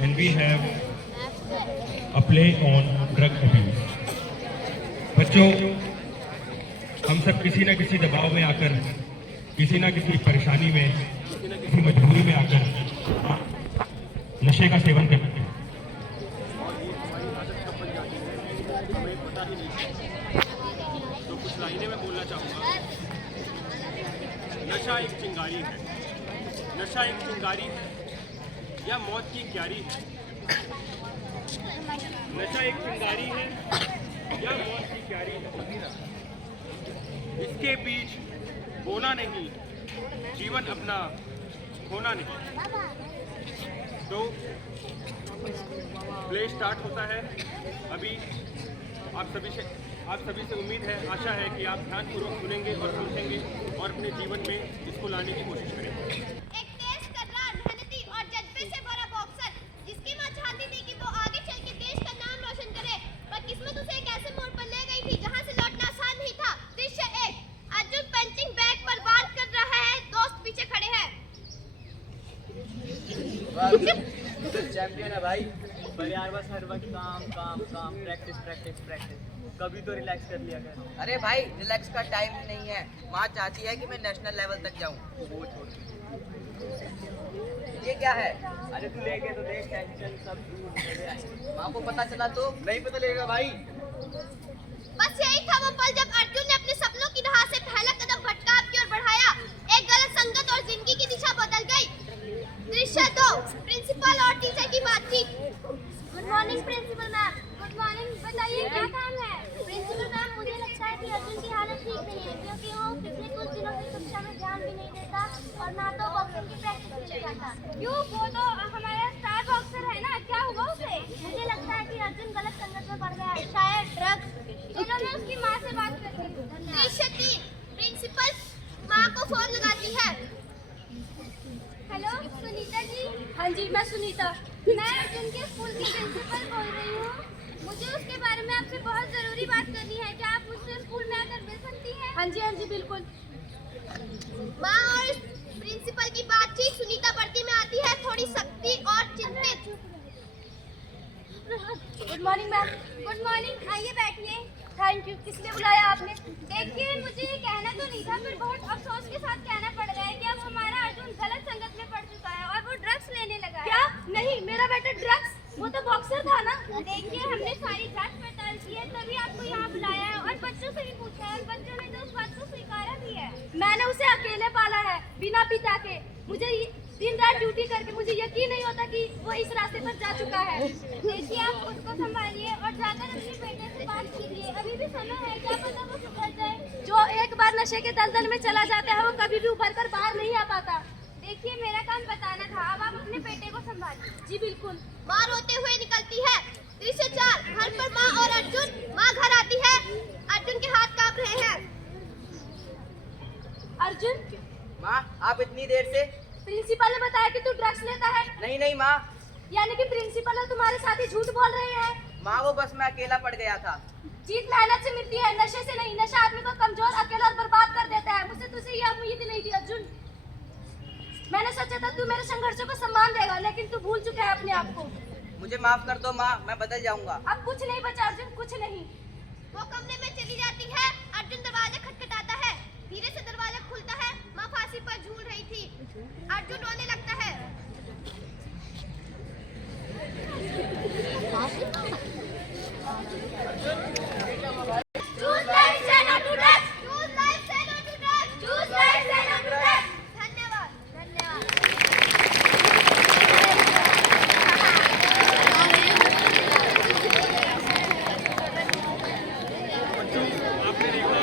and we have a play on drug abuse. बच्चों, हम सब किसी न किसी दबाव में आकर, किसी न किसी परेशानी में, किसी मजबूरी में आकर नशे का सेवन करते हैं। तो कुछ लाइनें मैं बोलना चाहूँगा। नशा एक चिंगारी है, नशा एक चिंगारी है या मौत की क्यारी है। नशा एक चिंगारी है या मौत की क्यारी है। इसके बीच बोना नहीं, जीवन अपना खोना नहीं। तो प्ले स्टार्ट होता है अभी। आप सभी से उम्मीद है, आशा है कि आप ध्यानपूर्वक सुनेंगे और समझेंगे और अपने जीवन में इसको लाने की कोशिश करेंगे। एक तेज तर्रा, मेहनती और जज्बे से भरा बॉक्सर, जिसकी मां चाहती थी कि वो आगे चल के देश का नाम रोशन करे, पर किस्मत उसे एक ऐसे मोड़ पर ले गई थी जहां से लौटना आसान नहीं था। दृश्य 1, अर्जुन पंचिंग बैग पर वार कर रहा है, दोस्त पीछे खड़े हैं। चैंपियन है भाई, पर यार बस हर वक्त काम काम काम, प्रैक्टिस प्रैक्टिस प्रैक्टिस, कभी तो रिलैक्स कर लिया कर। अरे भाई, रिलैक्स का टाइम नहीं है। माँ चाहती है कि मैं नेशनल लेवल तक जाऊँ। वो छोड़, ये क्या है? अरे तू लेके तो देख, टेंशन सब दूर हो गया। माँ को पता चला तो? नहीं पता लगेगा भाई। बस यही था वो पल जब अर्जुन ने अपने सपनों की राह से पहला कदम भटकाव की ओर बढ़ाया। एक गलत संगत और जिंदगी की दिशा बदल गई। दृश्य 2, प्रिंसिपल और टीचर की बातचीत। Good morning principal ma'am. Good morning, बताइए क्या काम है? प्रिंसिपल मैम, मुझे लगता है कि अर्जुन की हालत ठीक नहीं है, क्योंकि वो पिछले कुछ दिनों से कक्षा में ध्यान भी नहीं देता और ना तो बॉक्सिंग की प्रैक्टिस के लिए जाता। क्यों? वो तो हमारा स्टार बॉक्सर है ना, क्या हुआ उसे? मुझे लगता है कि अर्जुन गलत संगत में पड़ गया है, शायद ड्रग्स। चलो मैं उसकी माँ से बात करती हूँ। दृश्य 3, प्रिंसिपल माँ को फोन लगाती है। हेलो सुनीता जी। हाँ जी, मैं सुनीता। मैं अर्जुन के स्कूल की प्रिंसिपल बोल रही हूँ। मुझे उसके बारे में आपसे बहुत ज़रूरी बात करनी है। क्या आप मुझसे स्कूल में आकर मिल सकती हैं? हाँ जी बिल्कुल। माँ और प्रिंसिपल की बातचीत। सुनीता बढ़ती में आती है, थोड़ी सख्ती और चिंतित। Good morning ma'am. Good morning, आइए बैठिए। Thank you. किस लिए बुलाया आपने? देखिए, मुझे ये कहना तो नहीं था, पर बहुत अफसोस के साथ कहना पड़ रहा है कि अब हमारा अर्जुन गलत संगत में पड़ चुका है और वो ड्रग्स लेने लगा है। क्या? नहीं, मेरा बेटा ड्रग्स? वो तो बॉक्सर था ना। देखिए, हमने सारी जांच पड़ताल की है, तभी आपको यहाँ बुलाया है और बच्चों से भी पूछा है। बच्चों ने तो उस बात को स्वीकारा भी है। मैंने उसे अकेले पाला है, बिना पिता के। मुझे दिन रात ड्यूटी करके मुझे यकीन नहीं होता कि वो इस रास्ते पर जा चुका है। देखिए, आप खुद को संभालिए और जाकर अपने बेटे से बात कीजिए। अभी भी समय है, क्या पता वो सुधर जाए। जो एक बार नशे के दलदल में चला जाता है, वो कभी भी उभर कर बाहर नहीं आ पाता। देखिए, मेरा काम बताना था, अब आप अपने बेटे को संभालिए। जी बिल्कुल। माँ रोते हुए निकलती है। दृश्य 4, घर पर माँ और अर्जुन। माँ घर आती है, अर्जुन के हाथ कांप रहे हैं। अर्जुन, माँ, आप इतनी देर से? प्रिंसिपल ने बताया कि तू ड्रग्स लेता है। नहीं नहीं माँ। यानी कि प्रिंसिपल और तुम्हारे साथ ही झूठ बोल रहे हैं। माँ, वो बस मैं अकेला पड़ गया था। जीत मेहनत से मिलती है, नशे से नहीं। नशा आदमी को कमजोर, अकेला और बर्बाद कर देता है। मुझसे तुझे यह उम्मीद नहीं थी अर्जुन। मैंने सोचा था तू मेरे संघर्षों को सम्मान देगा, लेकिन तू भूल चुका है अपने आप को। मुझे माफ कर दो माँ, मैं बदल जाऊंगा। अब कुछ नहीं बचा अर्जुन, कुछ नहीं। वो कमरे में चली जाती है। अर्जुन दरवाजा खटखटाता है। धीरे से दरवाजा खुलता है। माँ फांसी पर झूल रही थी। अर्जुन रोने